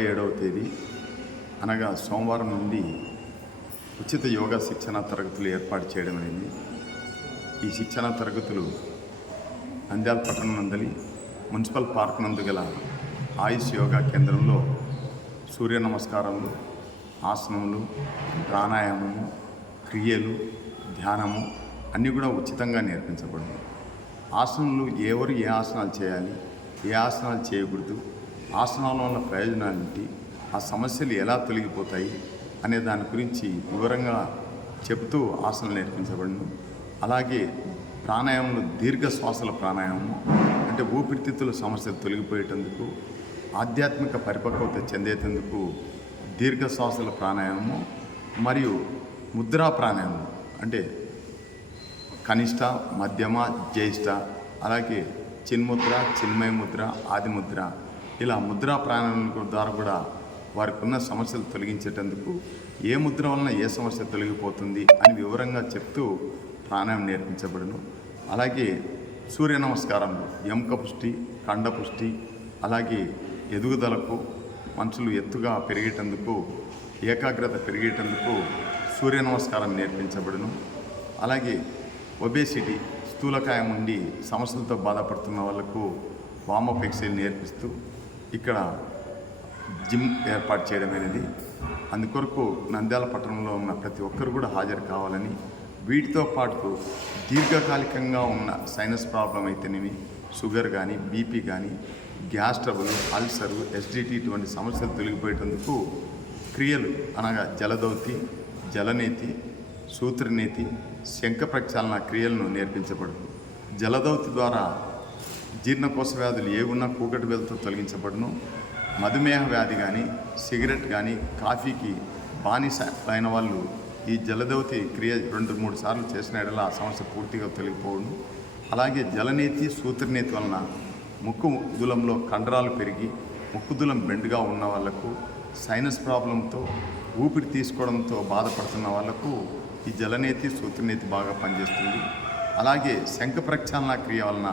ఇరవై ఏడవ తేదీ అనగా సోమవారం నుండి ఉచిత యోగా శిక్షణ తరగతులు ఏర్పాటు చేయడం అయింది ఈ శిక్షణ తరగతులు నంద్యాల పట్టణం నందలి మున్సిపల్ పార్క్ నందు గల ఆయుష్ యోగా కేంద్రంలో సూర్య నమస్కారములు ఆసనములు ప్రాణాయామము క్రియలు ధ్యానము అన్నీ కూడా ఉచితంగా నేర్పించబడింది ఆసనలు ఎవరు ఏ ఆసనాలు చేయాలి ఏ ఆసనాలు చేయకూడదు ఆసనాల వల్ల ప్రయోజనాలు ఏంటి ఆ సమస్యలు ఎలా తొలగిపోతాయి? అనే దాని గురించి వివరంగా చెబుతూ ఆసనాలు నేర్పించబడింది అలాగే ప్రాణాయామంలో దీర్ఘ శ్వాసల ప్రాణాయామం అంటే ఊపిరితిత్తుల సమస్యలు తొలగిపోయేటందుకు ఆధ్యాత్మిక పరిపక్వత చెందేటందుకు దీర్ఘ శ్వాసల ప్రాణాయామము మరియు ముద్రా ప్రాణాయామం అంటే కనిష్ట మధ్యమ జ్యేష్ఠ అలాగే చిన్ముద్ర చిన్మయ ముద్ర ఆది ముద్ర ఇలా ముద్రా ప్రయాణం ద్వారా కూడా వారికి ఉన్న సమస్యలు తొలగించేటందుకు ఏ ముద్ర వలన ఏ సమస్య తొలగిపోతుంది అని వివరంగా చెప్తూ ప్రాణాయామం నేర్పించబడును. అలాగే సూర్య నమస్కారంలో ఎముక పుష్టి కండ పుష్టి అలాగే ఎదుగుదలకు మనుషులు ఎత్తుగా పెరిగేటందుకు ఏకాగ్రత పెరిగేటందుకు సూర్య నమస్కారం నేర్పించబడును. అలాగే ఒబేసిటీ స్థూలకాయం ఉండి సమస్యలతో బాధపడుతున్న వాళ్ళకు వామప్ నేర్పిస్తూ ఇక్కడ జిమ్ ఏర్పాటు చేయడం అనేది అందుకొరకు నంద్యాల పట్టణంలో ఉన్న ప్రతి ఒక్కరు కూడా హాజరు కావాలని వీటితో పాటు దీర్ఘకాలికంగా ఉన్న సైనస్ ప్రాబ్లం అయితేనేమి షుగర్ కానీ బీపీ కానీ గ్యాస్ ట్రబుల్ అల్సరు ఎస్డిటి ఇటువంటి సమస్యలు తొలగిపోయేటందుకు క్రియలు అనగా జలదౌతి జలనేతి సూత్రనేతి శంఖ ప్రక్షాళన క్రియలను నేర్పించబడదు జలదౌతి ద్వారా జీర్ణకోశ వ్యాధులు ఏ ఉన్నా కూకటి వేలతో తొలగించబడును. మధుమేహ వ్యాధి కానీ సిగరెట్ కానీ కాఫీకి బానిస అయిన వాళ్ళు ఈ జలదౌతి క్రియ రెండు మూడు సార్లు చేసిన ఎడల ఆ సమస్య పూర్తిగా తొలగిపోవును. అలాగే జలనీతి సూత్రనీతి వలన ముక్కు దులంలో కండరాలు పెరిగి ముక్కు దులం బెండ్గా ఉన్న వాళ్ళకు సైనస్ ప్రాబ్లంతో ఊపిరి తీసుకోవడంతో బాధపడుతున్న వాళ్ళకు ఈ జలనేతి సూత్రనీతి బాగా పనిచేస్తుంది. అలాగే శంఖ ప్రక్షాళన క్రియ వలన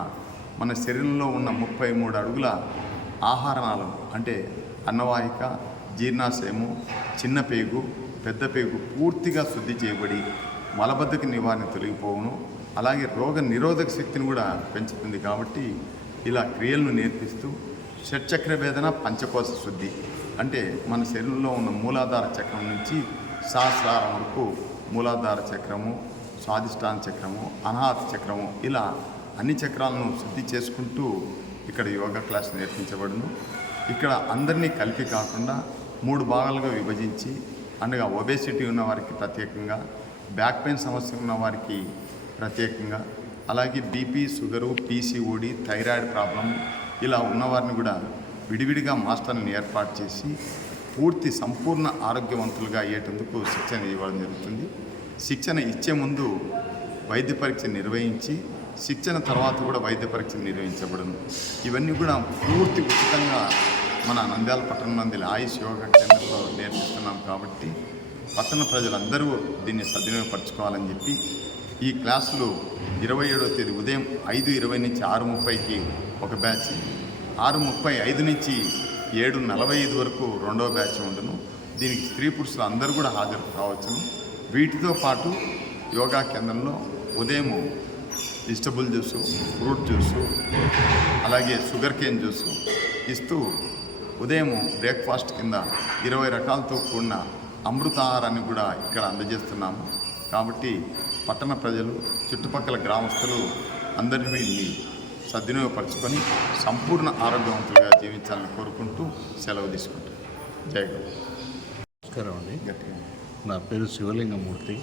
మన శరీరంలో ఉన్న ముప్పై మూడు అడుగుల ఆహారనాళం అంటే అన్నవాహిక జీర్ణాశయము చిన్న పేగు పెద్ద పేగు పూర్తిగా శుద్ధి చేయబడి మలబద్ధక నివారణ తొలగిపోవును. అలాగే రోగ నిరోధక శక్తిని కూడా పెంచుతుంది కాబట్టి ఇలా క్రియలను నేర్పిస్తూ షట్చక్ర వేదన పంచకోశ శుద్ధి అంటే మన శరీరంలో ఉన్న మూలాధార చక్రం నుంచి సహస్రారం వరకు మూలాధార చక్రము స్వాదిష్టాన చక్రము అనాథ చక్రము ఇలా అన్ని చక్రాలను శుద్ధి చేసుకుంటూ ఇక్కడ యోగా క్లాస్ నేర్పించబడును ఇక్కడ అందరినీ కలిపి కాకుండా మూడు భాగాలుగా విభజించి అనగా ఒబేసిటీ ఉన్న వారికి ప్రత్యేకంగా బ్యాక్ పెయిన్ సమస్య ఉన్న వారికి ప్రత్యేకంగా అలాగే BP sugar PCOD thyroid problem ఇలా ఉన్నవారిని కూడా విడివిడిగా మాస్టర్ని ఏర్పాటు చేసి పూర్తి సంపూర్ణ ఆరోగ్యవంతులుగా అయ్యేటందుకు శిక్షణ ఇవ్వడం జరుగుతుంది. శిక్షణ ఇచ్చే ముందు వైద్య పరీక్ష నిర్వహించి శిక్షణ తర్వాత కూడా వైద్య పరీక్షలు నిర్వహించబడును. ఇవన్నీ కూడా పూర్తి ఉచితంగా మన నంద్యాల పట్టణం నంది ఆయుష్ యోగా కేంద్రంలో నేర్పిస్తున్నాం కాబట్టి పట్టణ ప్రజలందరూ దీన్ని సద్వినియోగపరచుకోవాలని చెప్పి ఈ క్లాసులు ఇరవై ఏడవ తేదీ ఉదయం ఐదు ఇరవై నుంచి ఆరు ముప్పైకి ఒక బ్యాచ్ ఆరు ముప్పై ఐదు నుంచి ఏడు నలభై ఐదు వరకు రెండవ బ్యాచ్ ఉండను. దీనికి స్త్రీ పురుషులు అందరూ కూడా హాజరు కావచ్చును. వీటితో పాటు యోగా కేంద్రంలో ఉదయం వెజిటబుల్ జ్యూసు ఫ్రూట్ జ్యూసు అలాగే షుగర్ కేన్ జ్యూసు ఇస్తూ ఉదయం బ్రేక్ఫాస్ట్ కింద ఇరవై రకాలతో కూడిన అమృతాహారాన్ని కూడా ఇక్కడ అందజేస్తున్నాము. కాబట్టి పట్టణ ప్రజలు చుట్టుపక్కల గ్రామస్తులు అందరినీ సద్వినియోగపరచుకొని సంపూర్ణ ఆరోగ్యవంతులుగా జీవించాలని కోరుకుంటూ సెలవు తీసుకుంటాం జై గురు నమస్కారం అండి. నా పేరు శివలింగమూర్తి.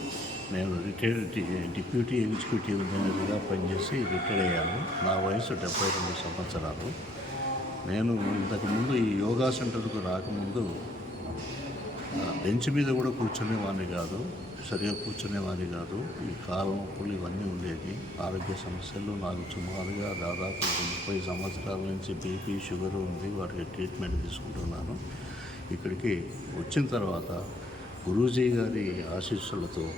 నేను రిటైర్డ్ డిప్యూటీ ఎగ్జిక్యూటివ్ ఇంజనీర్గా పనిచేసి రిటైర్ అయ్యాను. నా వయసు డెబ్బై రెండు సంవత్సరాలు. నేను ఇంతకుముందు ఈ యోగా సెంటర్కు రాకముందు బెంచ్ మీద కూడా కూర్చునేవాడిని కాదు సరిగా కూర్చునేవాడిని కాదు. ఈ కాలం నొప్పులు ఇవన్నీ ఉండేవి. ఆరోగ్య సమస్యలు నాకు సుమారుగా దాదాపు ముప్పై సంవత్సరాల నుంచి బీపీ షుగర్ ఉంది. వాటికి ట్రీట్మెంట్ తీసుకుంటున్నాను. ఇక్కడికి వచ్చిన తర్వాత గురూజీ గారి ఆశీస్సులతో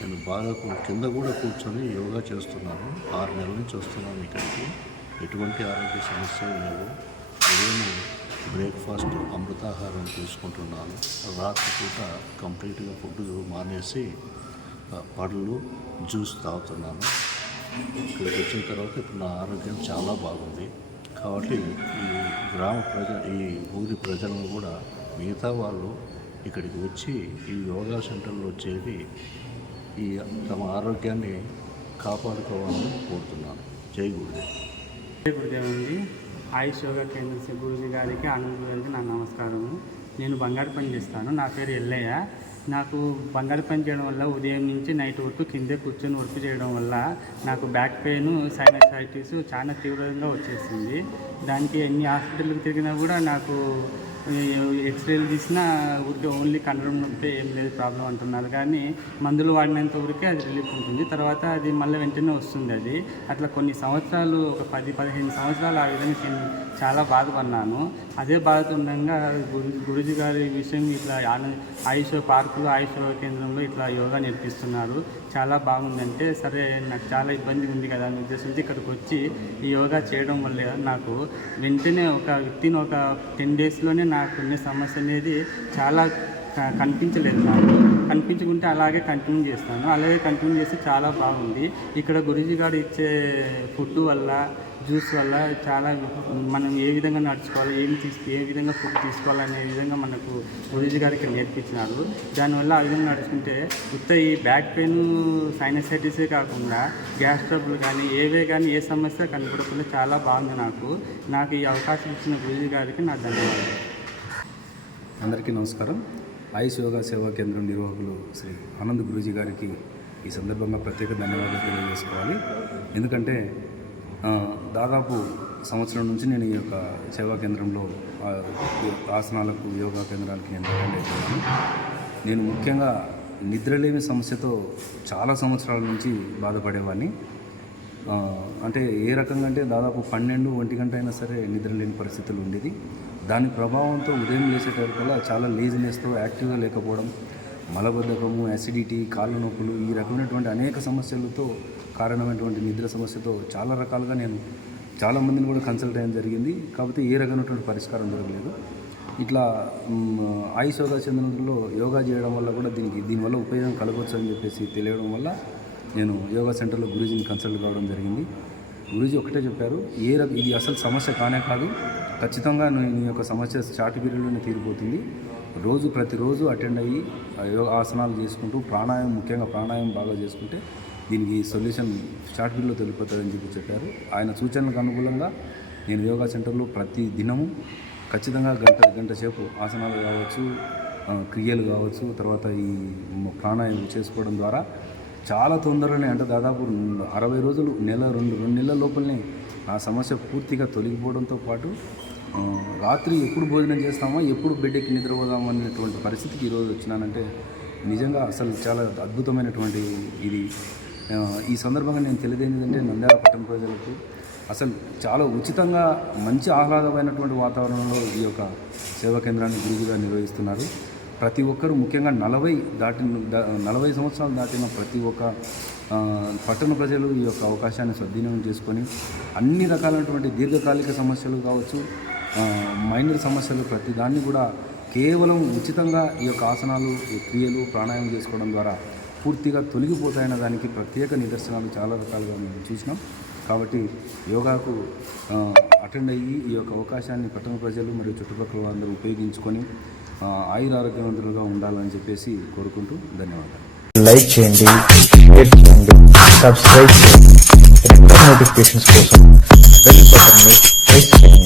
నేను బాగా కింద కూడా కూర్చొని యోగా చేస్తున్నాను. ఆరు నెలల నుంచి వస్తున్నాను ఇక్కడికి. ఎటువంటి ఆరోగ్య సమస్యలు లేవు. ఉదయం బ్రేక్ఫాస్ట్ అమృతాహారం తీసుకుంటున్నాను. రాత్రి పూట కంప్లీట్గా ఫుడ్ మానేసి పళ్ళు జ్యూస్ తాగుతున్నాను. ఇక్కడికి వచ్చిన తర్వాత ఇప్పుడు నా ఆరోగ్యం చాలా బాగుంది. కాబట్టి ఈ గ్రామ ప్రజ ఈ ఊరి ప్రజలను కూడా మిగతా వాళ్ళు ఇక్కడికి వచ్చి ఈ యోగా సెంటర్లో చేరి ఈ తమ ఆరోగ్యాన్ని కాపాడుకోవాలని కోరుతున్నాను. జై గురుదేవ్. జై గురుదేవ్ అండి. ఆయుష్ యోగా కేంద్ర గురుజీ గారికి ఆనంద్ గారికి నా నమస్కారము. నేను బంగారు పని చేస్తాను. నా పేరు ఎల్లయ్య. నాకు బంగారు పని చేయడం వల్ల ఉదయం నుంచి నైట్ వరకు కిందే కూర్చొని వర్క్ చేయడం వల్ల నాకు బ్యాక్ పెయిన్ సైనసైటిస్ చాలా తీవ్రంగా వచ్చేసింది. దానికి ఎన్ని హాస్పిటల్కి తిరిగినా కూడా నాకు ఎక్స్రేలు తీసినా ఊరికే ఓన్లీ కండరం నొప్పి ఏం లేదు ప్రాబ్లం అంటున్నారు. కానీ మందులు వాడినంత వరకే అది రిలీఫ్ ఉంటుంది. తర్వాత అది మళ్ళీ వెంటనే వస్తుంది అది. అట్లా కొన్ని సంవత్సరాలు ఒక పది పదిహేను సంవత్సరాలు ఆ విధంగా నేను చాలా బాధపడినాను అదే బాధతో ఉండగా గురు గురుజీ గారి విషయం ఇట్లా ఆన- ఆయుష్ పార్కులో ఆయుష్ కేంద్రంలో ఇట్లా యోగా నేర్పిస్తున్నారు. చాలా బాగుందంటే సరే నాకు చాలా ఇబ్బంది ఉంది కదా అని ఉద్దేశించి ఇక్కడికి వచ్చి ఈ యోగా చేయడం వల్ల నాకు వెంటనే ఒక వితిన్ ఒక టెన్ డేస్లోనే నాకు ఉన్న సమస్య అనేది చాలా కనిపించలేదు నాకు. కనిపించుకుంటే అలాగే కంటిన్యూ చేస్తాను. అలాగే కంటిన్యూ చేస్తే చాలా బాగుంది. ఇక్కడ గురుజీ గారు ఇచ్చే ఫుడ్ వల్ల జ్యూస్ వల్ల చాలా మనం ఏ విధంగా నడుచుకోవాలి ఏం తీసు ఏ విధంగా ఫుడ్ తీసుకోవాలనే విధంగా మనకు గురుజీ గారు ఇక్కడ నేర్పించినారు. దానివల్ల ఆ విధంగా నడుచుకుంటే ఉత్త ఈ బ్యాక్ పెయిన్ సైనసైటిసే కాకుండా గ్యాస్ ట్రబుల్ కానీ ఏవే కానీ ఏ సమస్య కనపడకుండా చాలా బాగుంది నాకు. నాకు ఈ అవకాశం ఇచ్చిన గురుజీ గారికి నా ధన్యవాదాలు. అందరికీ నమస్కారం. ఆయుష్ యోగా సేవా కేంద్రం నిర్వాహకులు శ్రీ ఆనంద్ గురూజీ గారికి ఈ సందర్భంగా ప్రత్యేక ధన్యవాదాలు తెలియజేసుకోవాలి. ఎందుకంటే దాదాపు సంవత్సరం నుంచి నేను ఈ యొక్క సేవా కేంద్రంలో ఆసనాలకు యోగా కేంద్రాలకి నేను అటెండ్ నేను ముఖ్యంగా నిద్రలేమి సమస్యతో చాలా సంవత్సరాల నుంచి బాధపడేవాడిని అంటే ఏ రకంగా అంటే దాదాపు పన్నెండు ఒంటి గంట అయినా సరే నిద్ర లేని పరిస్థితులు ఉండేది. దాని ప్రభావంతో ఉదయం లేచేటప్పటికల్లా చాలా లేజినెస్తో యాక్టివ్గా లేకపోవడం మలబద్ధకము యాసిడిటీ కాళ్ళ నొప్పులు ఈ రకమైనటువంటి అనేక సమస్యలతో కారణమైనటువంటి నిద్ర సమస్యతో చాలా రకాలుగా నేను చాలా మందిని కూడా కన్సల్ట్ అయ్యడం జరిగింది. కాకపోతే ఏ రకమైనటువంటి పరిష్కారం దొరకలేదు. ఇట్లా ఆయుష్ యోగా చెందినందులో యోగా చేయడం వల్ల కూడా దీనికి దీనివల్ల ఉపయోగం కలగవచ్చు అని చెప్పేసి తెలియడం వల్ల నేను యోగా సెంటర్లో గురూజీని కన్సల్ట్ కావడం జరిగింది. గురూజీ ఒకటే చెప్పారు ఏ ఇది అసలు సమస్య కానే కాదు ఖచ్చితంగా నీ యొక్క సమస్య షార్ట్ పీరియడ్లోనే తీరిపోతుంది. రోజు ప్రతిరోజు అటెండ్ అయ్యి ఆ యోగా ఆసనాలు చేసుకుంటూ ప్రాణాయామం ముఖ్యంగా ప్రాణాయామం బాగా చేసుకుంటే దీనికి సొల్యూషన్ షార్ట్ పీరియడ్లో తెలిపోతుందని చెప్పి చెప్పారు. ఆయన సూచనలకు అనుకూలంగా నేను యోగా సెంటర్లో ప్రతి దినము ఖచ్చితంగా గంట గంట సేపు ఆసనాలు కావచ్చు క్రియలు కావచ్చు తర్వాత ఈ ప్రాణాయామం చేసుకోవడం ద్వారా చాలా తొందరగానే అంటే దాదాపు అరవై రోజులు నెల రెండు రెండు నెలల లోపలనే ఆ సమస్య పూర్తిగా తొలగిపోవడంతో పాటు రాత్రి ఎప్పుడు భోజనం చేస్తామో ఎప్పుడు బెడ్కి నిద్రపోదామో అనేటువంటి పరిస్థితికి ఈరోజు వచ్చినానంటే నిజంగా అసలు చాలా అద్భుతమైనటువంటి ఇది. ఈ సందర్భంగా నేను తెలియదేంటంటే నంద్యాల పట్టణ ప్రజలకు అసలు చాలా ఉచితంగా మంచి ఆహ్లాదమైనటువంటి వాతావరణంలో ఈ యొక్క సేవా కేంద్రాన్ని గురువుగా నిర్వహిస్తున్నారు. ప్రతి ఒక్కరూ ముఖ్యంగా నలభై దాటిన నలభై సంవత్సరాలు దాటిన ప్రతి ఒక్క పట్టణ ప్రజలు ఈ యొక్క అవకాశాన్ని సద్వినియోగం చేసుకొని అన్ని రకాలైనటువంటి దీర్ఘకాలిక సమస్యలు కావచ్చు మైనర్ సమస్యలు ప్రతి దాన్ని కూడా కేవలం ఉచితంగా ఈ యొక్క ఆసనాలు ఈ క్రియలు ప్రాణాయామం చేసుకోవడం ద్వారా పూర్తిగా తొలగిపోతాయన్న దానికి ప్రత్యేక నిదర్శనాలు చాలా రకాలుగా మేము చూసినాం. కాబట్టి యోగాకు అటెండ్ అయ్యి ఈ యొక్క అవకాశాన్ని పట్టణ ప్రజలు మరియు చుట్టుపక్కల అందరూ ఉపయోగించుకొని ఆయుర ఆరోగ్యవంతులుగా ఉండాలని చెప్పేసి కోరుకుంటూ ధన్యవాదాలు. లైక్ చేయండి చేయండి సబ్స్క్రైబ్ చేయండి. నోటిఫికేషన్స్ కోసం బెల్ బటన్ని ప్రెస్ చేయండి.